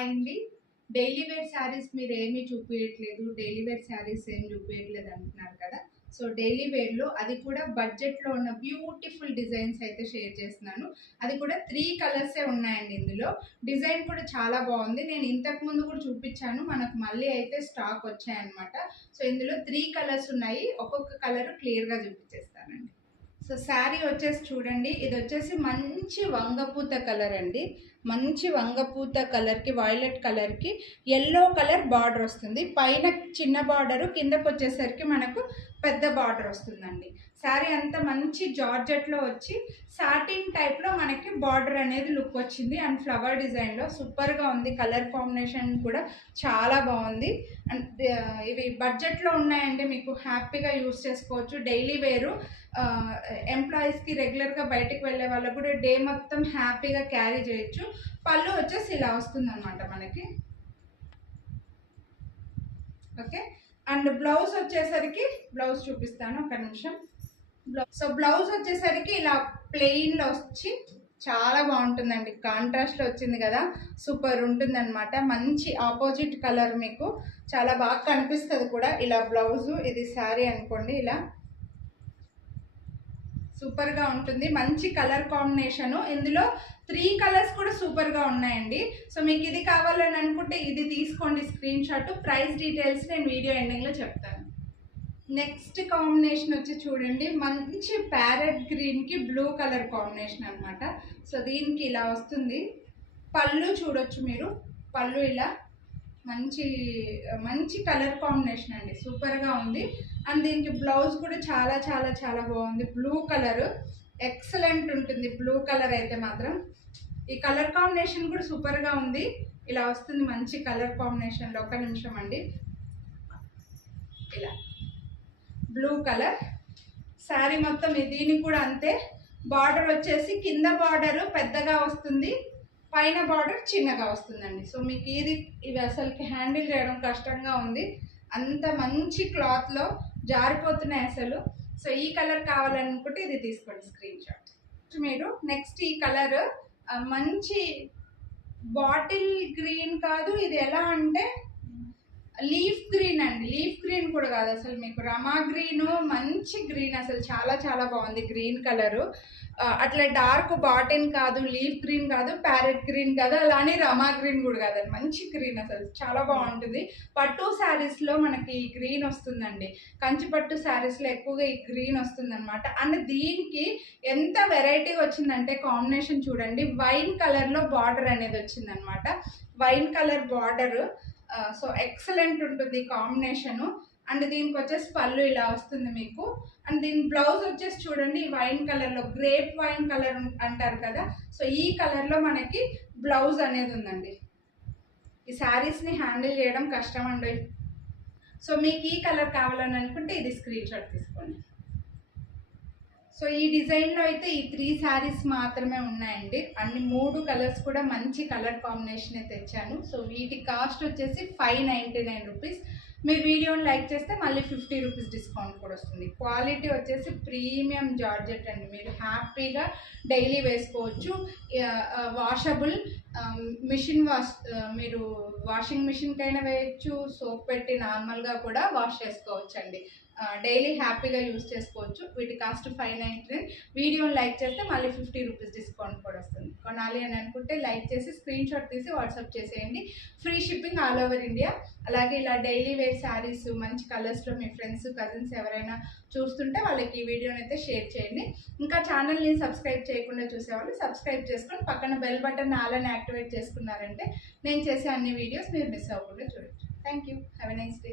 అండి daily wear saris మీరు ఏమీ చూపించట్లేదు, డైలీ వేర్ శారీస్ ఏం చూపించట్లేదు అంటున్నారు కదా. సో డైలీ వేర్లో అది కూడా బడ్జెట్లో ఉన్న బ్యూటిఫుల్ డిజైన్స్ అయితే షేర్ చేస్తున్నాను. అది కూడా 3 కలర్సే ఉన్నాయండి. ఇందులో డిజైన్ కూడా చాలా బాగుంది. నేను ఇంతకు ముందు కూడా చూపించాను, మనకు మళ్ళీ అయితే స్టాక్ వచ్చాయన్నమాట. సో ఇందులో 3 కలర్స్ ఉన్నాయి. ఒక్కొక్క కలర్ క్లియర్గా చూపించేస్తానండి. సో శారీ వచ్చేసి చూడండి, ఇది వచ్చేసి మంచి వంగపూత కలర్ అండి. మంచి వంగపూత కలర్కి వైలెట్ కలర్కి ఎల్లో కలర్ బార్డర్ వస్తుంది. పైన చిన్న బార్డరు, కిందకు వచ్చేసరికి మనకు పెద్ద బార్డర్ వస్తుందండి. శారీ అంతా మంచి జార్జెట్లో వచ్చి సాటిన్ టైప్లో మనకి బార్డర్ అనేది లుక్ వచ్చింది. అండ్ ఫ్లవర్ డిజైన్లో సూపర్గా ఉంది. కలర్ కాంబినేషన్ కూడా చాలా బాగుంది. అండ్ ఇవి బడ్జెట్లో ఉన్నాయండి, మీకు హ్యాపీగా యూస్ చేసుకోవచ్చు. డైలీ వేరు ఎంప్లాయీస్కి రెగ్యులర్గా బయటకు వెళ్ళే వాళ్ళకు కూడా డే మొత్తం హ్యాపీగా క్యారీ చేయొచ్చు. పళ్ళు వచ్చేసి ఇలా వస్తుంది అనమాట మనకి. ఓకే, అండ్ బ్లౌజ్ వచ్చేసరికి బ్లౌజ్ చూపిస్తాను ఒక నిమిషం. సో బ్లౌజ్ వచ్చేసరికి ఇలా ప్లెయిన్లో వచ్చి చాలా బాగుంటుందండి. కాంట్రాస్ట్లో వచ్చింది కదా, సూపర్ ఉంటుంది అనమాట. మంచి ఆపోజిట్ కలర్ మీకు చాలా బాగా కనిపిస్తుంది కూడా. ఇలా బ్లౌజు, ఇది శారీ అనుకోండి, ఇలా సూపర్గా ఉంటుంది. మంచి కలర్ కాంబినేషను. ఇందులో 3 కలర్స్ కూడా సూపర్గా ఉన్నాయండి. సో మీకు ఇది కావాలని అనుకుంటే ఇది తీసుకోండి స్క్రీన్ షాట్. ప్రైస్ డీటెయిల్స్ నేను వీడియో ఎండింగ్లో చెప్తాను. నెక్స్ట్ కాంబినేషన్ వచ్చి చూడండి, మంచి ప్యారెట్ గ్రీన్కి బ్లూ కలర్ కాంబినేషన్ అనమాట. సో దీనికి ఇలా వస్తుంది. పళ్ళు చూడొచ్చు మీరు, పళ్ళు ఇలా మంచి మంచి కలర్ కాంబినేషన్ అండి, సూపర్గా ఉంది. అండ్ దీనికి బ్లౌజ్ కూడా చాలా చాలా చాలా బాగుంది. బ్లూ కలర్ ఎక్సలెంట్ ఉంటుంది. బ్లూ కలర్ అయితే మాత్రం ఈ కలర్ కాంబినేషన్ కూడా సూపర్గా ఉంది. ఇలా వస్తుంది మంచి కలర్ కాంబినేషన్లో. ఒక నిమిషం అండి, ఇలా బ్లూ కలర్ శారీ మొత్తం. దీనికి కూడా అంతే. బార్డర్ వచ్చేసి కింద బార్డర్ పెద్దగా వస్తుంది, పైన బార్డర్ చిన్నగా వస్తుందండి. సో మీకు ఇవి అసలుకి హ్యాండిల్ చేయడం కష్టంగా ఉంది, అంత మంచి క్లాత్లో జారిపోతున్నాయి అసలు. సో ఈ కలర్ కావాలనుకుంటే ఇది తీసుకోండి స్క్రీన్ షాట్. మీరు నెక్స్ట్ ఈ కలర్ మంచి బాటిల్ గ్రీన్ కాదు, ఇది ఎలా అంటే లీఫ్ గ్రీన్ అండి. లీఫ్ గ్రీన్ కూడా కాదు అసలు, మీకు రమా గ్రీన్, మంచి గ్రీన్, అసలు చాలా చాలా బాగుంది గ్రీన్ కలరు. అట్లా డార్క్ బాటిల్ కాదు, లీఫ్ గ్రీన్ కాదు, ప్యారెట్ గ్రీన్ కాదు, అలానే రమా గ్రీన్ కూడా కాదు, మంచి గ్రీన్, అసలు చాలా బాగుంటుంది. పట్టు శారీస్లో మనకి ఈ గ్రీన్ వస్తుందండి. కంచి పట్టు శారీస్లో ఎక్కువగా ఈ గ్రీన్ వస్తుంది అనమాట. అండ్ దీనికి ఎంత వెరైటీగా వచ్చిందంటే కాంబినేషన్ చూడండి, వైన్ కలర్లో బార్డర్ అనేది వచ్చిందనమాట. Wine colour border, so excellent ఉంటుంది కాంబినేషను. అండ్ దీనికి వచ్చేసి పళ్ళు ఇలా వస్తుంది మీకు. అండ్ దీని బ్లౌజ్ వచ్చేసి చూడండి, వైన్ కలర్లో, గ్రేప్ వైన్ కలర్ అంటారు కదా, సో ఈ కలర్లో మనకి బ్లౌజ్ అనేది ఉందండి. ఈ శారీస్ని హ్యాండిల్ చేయడం కష్టం అండి. సో మీకు ఈ కలర్ కావాలని అనుకుంటే ఇది స్క్రీన్ షాట్ తీసుకోండి. సో ఈ డిజైన్లో అయితే ఈ 3 శారీస్ మాత్రమే ఉన్నాయండి. అన్ని 3 కలర్స్ కూడా మంచి కలర్ కాంబినేషనే తెచ్చాను. సో వీటి కాస్ట్ వచ్చేసి 599 రూపీస్. మీరు వీడియోని లైక్ చేస్తే మళ్ళీ 50 రూపీస్ డిస్కౌంట్ కూడా వస్తుంది. క్వాలిటీ వచ్చేసి ప్రీమియం జార్జెట్ అండి, మీరు హ్యాపీగా డైలీ వేసుకోవచ్చు. వాషబుల్ మిషన్ వాష్, మీరు వాషింగ్ మిషన్కైనా వేయచ్చు, సోప్ పెట్టి నార్మల్గా కూడా వాష్ చేసుకోవచ్చు అండి. డైలీ హ్యాపీగా యూజ్ చేసుకోవచ్చు. వీటి కాస్ట్ 599. వీడియోని లైక్ చేస్తే మళ్ళీ 50 రూపీస్ డిస్కౌంట్ కూడా వస్తుంది. కొనాలి అని అనుకుంటే లైక్ చేసి స్క్రీన్ షాట్ తీసి వాట్సాప్ చేసేయండి. Free shipping all over India. అలాగే ఇలా డైలీ వేర్ శారీస్ మంచి కలర్స్లో మీ ఫ్రెండ్స్, కజిన్స్ ఎవరైనా చూస్తుంటే వాళ్ళకి ఈ వీడియోని అయితే షేర్ చేయండి. ఇంకా ఛానల్ని సబ్స్క్రైబ్ చేయకుండా చూసేవాళ్ళు సబ్స్క్రైబ్ చేసుకొని పక్కన బెల్ బటన్ ఆలని యాక్టివేట్ చేసుకున్నారంటే నేను చేసే అన్ని వీడియోస్ మీరు మిస్ అవ్వకుండా చూడొచ్చు. Thank you. Have a nice day.